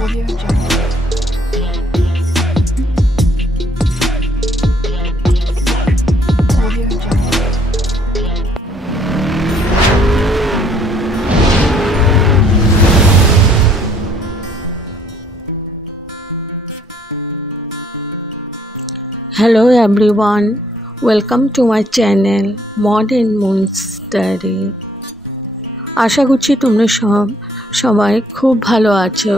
Audio Jungle. Audio Jungle. Hello everyone, welcome to my channel Modern Moons Diary. আশা করছি তোমরা সবাই খুব ভালো আছো।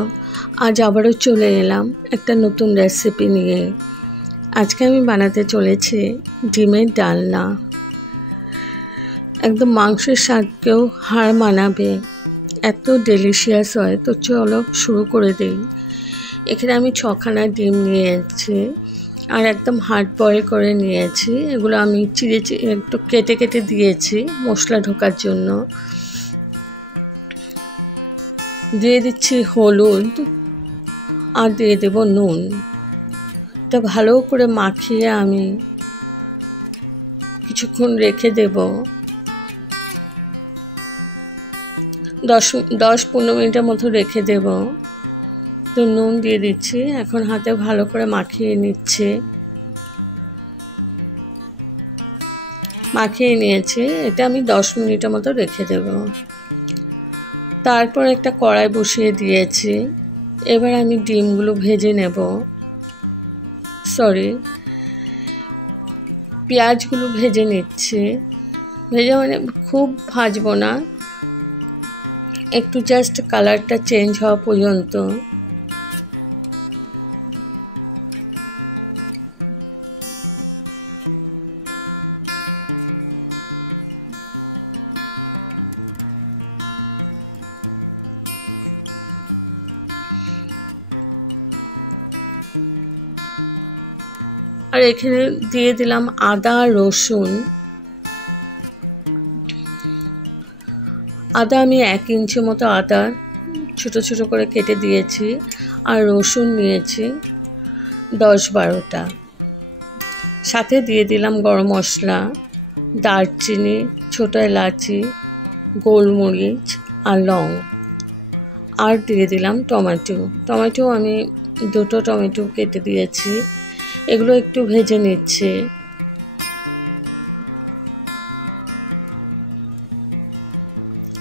আজ আবারও চলে এলাম একটা নতুন রেসিপি নিয়ে। আজকে আমি বানাতে চলেছি ডিমের ডালনা। একদম মাংসের স্বাদকেও হার মানাবে, এত ডেলিশিয়াস হয়। তো চলো শুরু করে দিই। এখানে আমি 6খানা ডিম নিয়েছি আর একদম হার্ড বয়েল করে নিয়েছি। এগুলো আমি চিড়ে একটু কেটে কেটে দিয়েছি মশলা ঢোকার জন্য। দিয়ে দিচ্ছি হলুদ আর দিয়ে দেব নুন। এটা ভালো করে মাখিয়ে আমি কিছুক্ষণ রেখে দেব। 10-15 মিনিটের মতো রেখে দেব। তো নুন দিয়ে দিচ্ছি, এখন হাতে ভালো করে মাখিয়ে নিচ্ছি। মাখিয়ে নিয়েছি, এটা আমি 10 মিনিটের মতো রেখে দেব। তারপর একটা কড়াই বসিয়ে দিয়েছি। এবার আমি ডিমগুলো ভেজে নেব। পেঁয়াজগুলো ভেজে নিচ্ছি। ভেজে মানে খুব ভাজবো না, একটু জাস্ট কালারটা চেঞ্জ হওয়া পর্যন্ত। আর এখানে দিয়ে দিলাম আদা রসুন। আদা আমি 1 ইঞ্চি মতো আদা ছোট ছোট করে কেটে দিয়েছি। আর রসুন নিয়েছি 10-12টা। সাথে দিয়ে দিলাম গরম মশলা, দারচিনি, ছোট এলাচি, গোলমরিচ আর লং। আর দিয়ে দিলাম টমেটো আমি 2টো টমেটো কেটে দিয়েছি। এগুলো একটু ভেজে নিচ্ছি।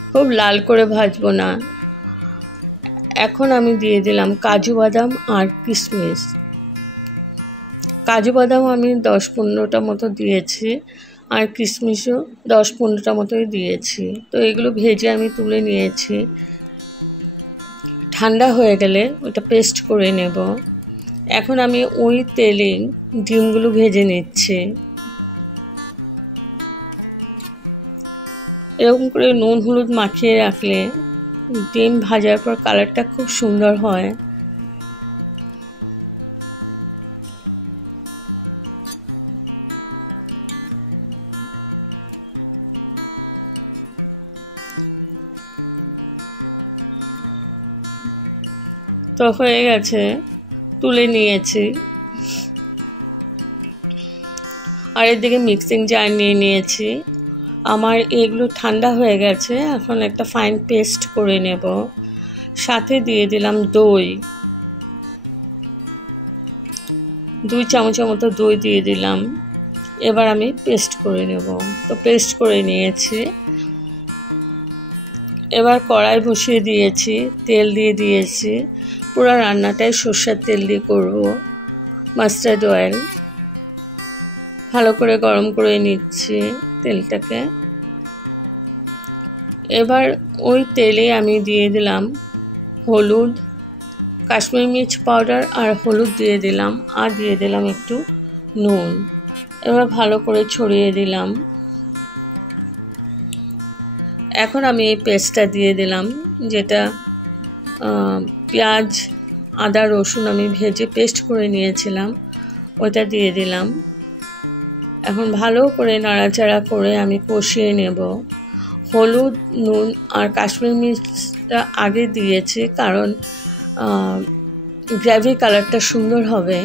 খুব লাল করে ভাজবো না। এখন আমি দিয়ে দিলাম কাজু বাদাম আর কিশমিশ। কাজু বাদাম আমি 10-15টা মতো দিয়েছি আর কিশমিশও 10-15টা মতোই দিয়েছি। তো এগুলো ভেজে আমি তুলে নিয়েছি। ঠান্ডা হয়ে গেলে ওটা পেস্ট করে নেব। এখন আমি ওই তেলে ডিমগুলো ভেজে নিচ্ছি। এরকম করে নুন হলুদ মাখিয়ে রাখলে ডিম ভাজার পর কালারটা খুব সুন্দর হয়। তো হয়ে গেছে, তুলে নিয়েছি। আর এদিকে মিক্সিং জার নিয়ে নিয়েছি। আমার এগুলো ঠান্ডা হয়ে গেছে, এখন একটা ফাইন পেস্ট করে নেব। সাথে দিয়ে দিলাম দই, 2 চামচের মতো দই দিয়ে দিলাম। এবার আমি পেস্ট করে নেব। তো পেস্ট করে নিয়েছি। এবার কড়াই বসিয়ে দিয়েছি, তেল দিয়ে দিয়েছি। পুরো রান্নাটাই সরষের তেল দিয়ে করব। মাস্টার্ড অয়েল ভালো করে গরম করে নিচ্ছি তেলটাকে। এবার ওই তেলে আমি দিয়ে দিলাম হলুদ, কাশ্মীরি মির্চ পাউডার আর হলুদ দিয়ে দিলাম। আর দিয়ে দিলাম একটু নুন। এবার ভালো করে ছড়িয়ে দিলাম। এখন আমি এই পেস্টটা দিয়ে দিলাম, যেটা পেঁয়াজ আদা রসুন আমি ভেজে পেস্ট করে নিয়েছিলাম, ওটা দিয়ে দিলাম। এখন ভালো করে নাড়াচাড়া করে আমি কষিয়ে নেব। হলুদ নুন আর কাশ্মীরি মির্চটা আগে দিয়েছি, কারণ গ্রেভি কালারটা সুন্দর হবে।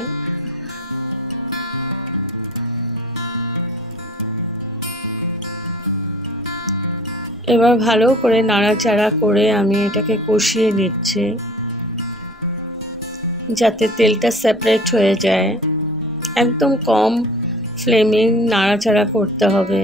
এবার ভালো করে নাড়াচাড়া করে আমি এটাকে কষিয়ে নিচ্ছি। যাতে তেলটা সেপারেট হয়ে যায়। একদম কম ফ্লেমে নাড়াচাড়া করতে হবে।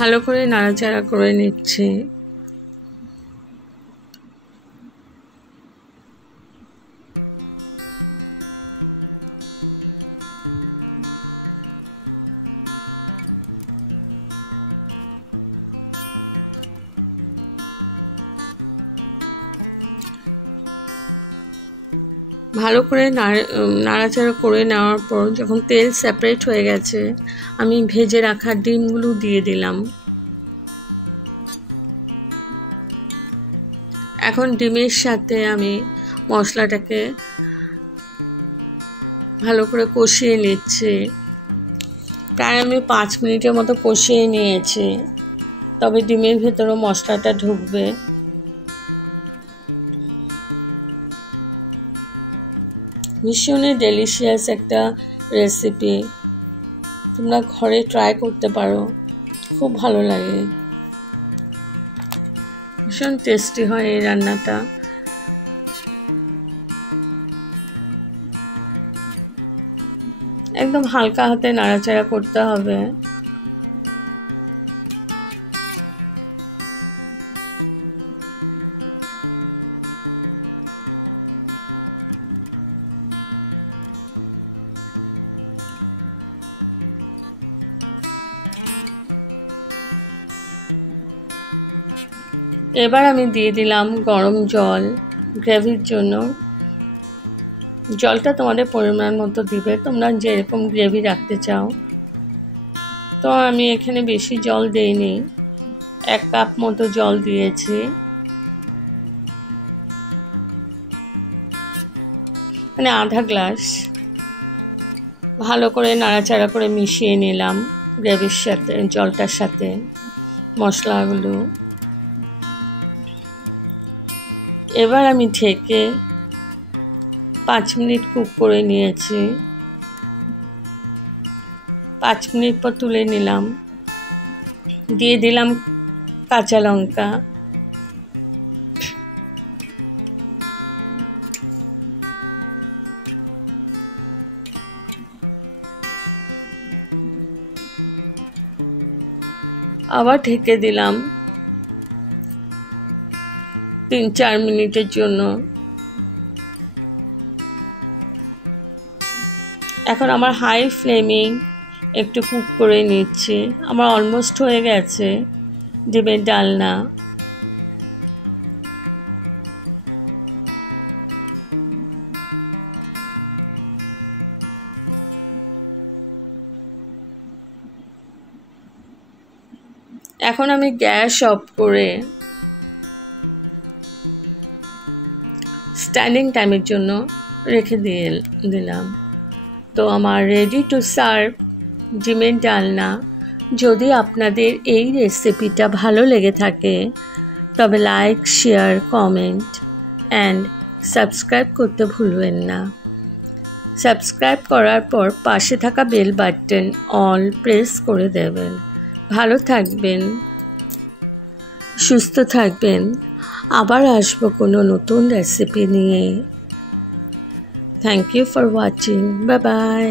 ভালো করে নাড়াচাড়া করে নিচ্ছি। ভালো করে নাড়াচাড়া করে নেওয়ার পর যখন তেল সেপারেট হয়ে গেছে, আমি ভেজে রাখা ডিমগুলো দিয়ে দিলাম। এখন ডিমের সাথে আমি মশলাটাকে ভালো করে কষিয়ে নিচ্ছি। প্রায় আমি 5 মিনিটের মতো কষিয়ে নিয়েছি, তবে ডিমের ভেতরেও মশলাটা ঢুকবে। ভীষণই ডেলিশিয়াস একটা রেসিপি, তোমরা ঘরে ট্রাই করতে পারো, খুব ভালো লাগে, ভীষণ টেস্টি হয় এই রান্নাটা। একদম হালকা হাতে নাড়াচাড়া করতে হবে। এবার আমি দিয়ে দিলাম গরম জল গ্রেভির জন্য। জলটা তোমাদের পরিমাণ মতো দিবে, তোমরা যেরকম গ্রেভি রাখতে চাও। তো আমি এখানে বেশি জল দেইনি, 1 কাপ মতো জল দিয়েছি। মানে আধা গ্লাস। ভালো করে নাড়াচাড়া করে মিশিয়ে নিলাম গ্রেভির সাথে, জলটার সাথে মশলাগুলো। এবার আমি ঢেকে 5 মিনিট কুক করে নিয়েছি। 5 মিনিট পর তুলে নিলাম, দিয়ে দিলাম কাঁচা লঙ্কা। আবার ঢেকে দিলাম 3-4 মিনিটের জন্য। এখন আমার হাই ফ্লেমে একটু কুক করে নিচ্ছি। আমার অলমোস্ট হয়ে গেছে ডিমের ডালনা। এখন আমি গ্যাস অফ করে স্ট্যান্ডিং টাইমের জন্য রেখে দিলাম। তো আমার রেডি টু সার্ভ ডিমের ডালনা। যদি আপনাদের এই রেসিপিটা ভালো লেগে থাকে তবে like, share, comment and subscribe করতে ভুলবেন না। সাবস্ক্রাইব করার পর পাশে থাকা বেল বাটন অল প্রেস করে দেবেন। ভালো থাকবেন, সুস্থ থাকবেন। আবার আসবো কোনো নতুন রেসিপি নিয়ে। Thank you for watching. Bye by.